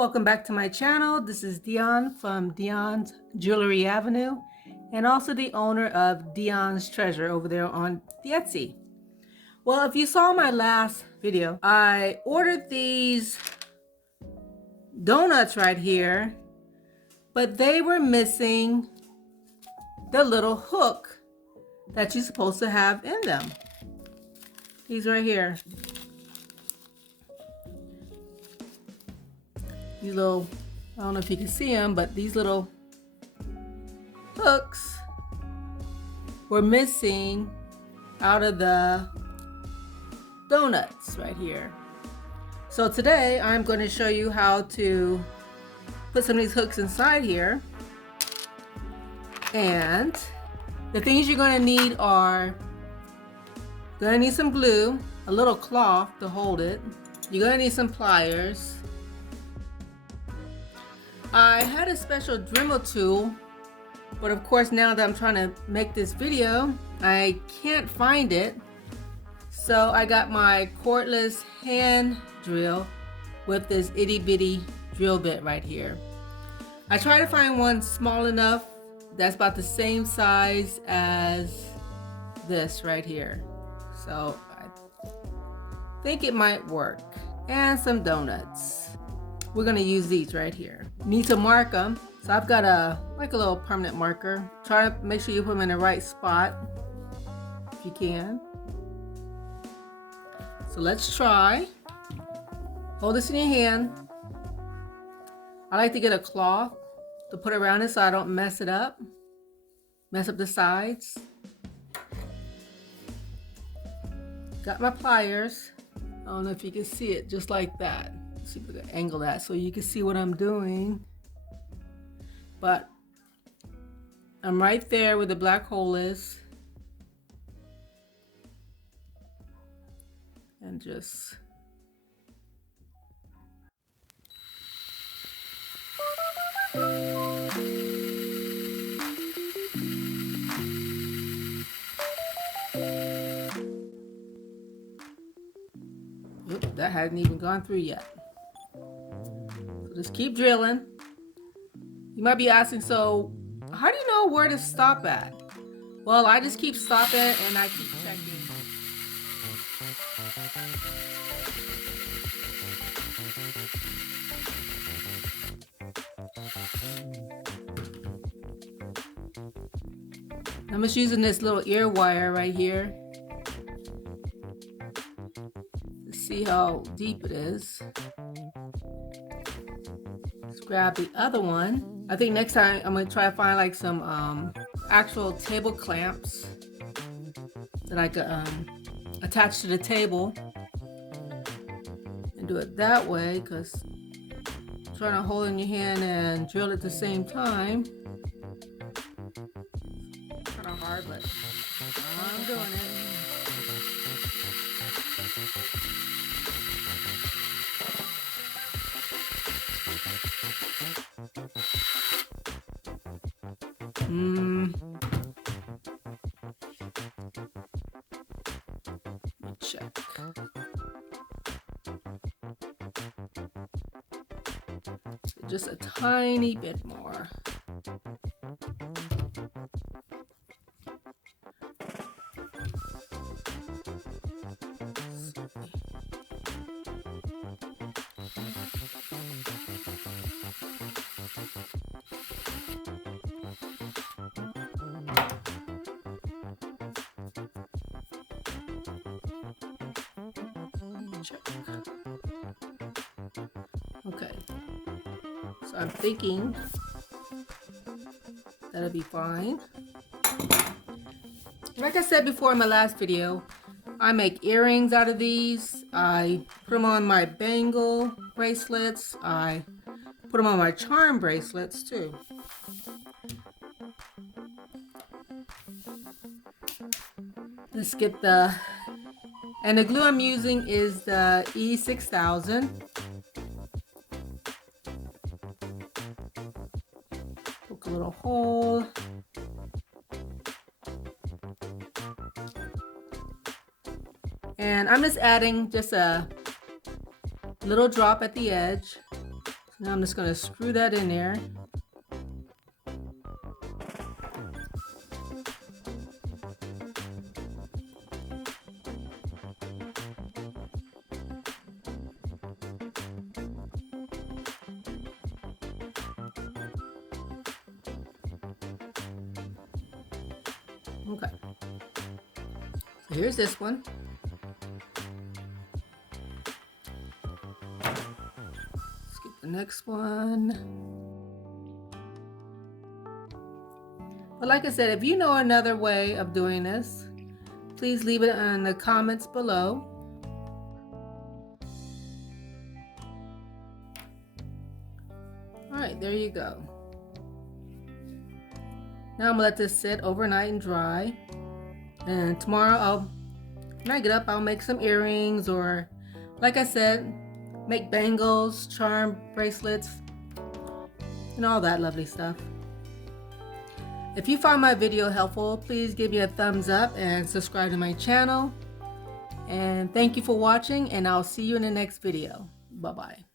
Welcome back to my channel. This is Dionne from Dionne's Jewelry Avenue and also the owner of Dionne's Treasure over there on the Etsy. Well, if you saw my last video, I ordered these donuts right here, but they were missing the little hook that you're supposed to have in them. These right here. These little, I don't know if you can see them, but these little hooks were missing out of the donuts right here. So today I'm going to show you how to put some of these hooks inside here. And the things you're going to need are, going to need some glue, a little cloth to hold it. You're going to need some pliers. I had a special Dremel tool, but of course now that I'm trying to make this video, I can't find it. So I got my cordless hand drill with this itty bitty drill bit right here. I tried to find one small enough that's about the same size as this right here. So I think it might work. And some donuts. We're gonna use these right here. Need to mark them. So I've got like a little permanent marker. Try to make sure you put them in the right spot if you can. So let's try. Hold this in your hand. I like to get a cloth to put around it so I don't mess it up. Mess up the sides. Got my pliers. I don't know if you can see it, just like that. See if I can angle that so you can see what I'm doing. But I'm right there where the black hole is. And just Oop, that hadn't even gone through yet. So just keep drilling. You might be asking, so how do you know where to stop at? Well, I just keep stopping and I keep checking. I'm just using this little ear wire right here to see how deep it is. Let's grab the other one. I think next time I'm going to try to find like some actual table clamps that I could attach to the table and do it that way, because trying to hold it in your hand and drill at the same time, kind of hard, but I'm doing it. Check. Just a tiny bit more. Check. Okay, so I'm thinking that'll be fine. Like I said before in my last video, I make earrings out of these. I put them on my bangle bracelets. I put them on my charm bracelets too. Let's get and the glue I'm using is the E6000. Poke a little hole. And I'm just adding just a little drop at the edge. Now I'm just going to screw that in there. Okay, so here's this one. Let's get the next one. But like I said, if you know another way of doing this, please leave it in the comments below. All right, there you go. Now I'm gonna let this sit overnight and dry. And tomorrow when I get up, I'll make some earrings, or like I said, make bangles, charm bracelets, and all that lovely stuff. If you found my video helpful, please give me a thumbs up and subscribe to my channel. And thank you for watching, and I'll see you in the next video. Bye-bye.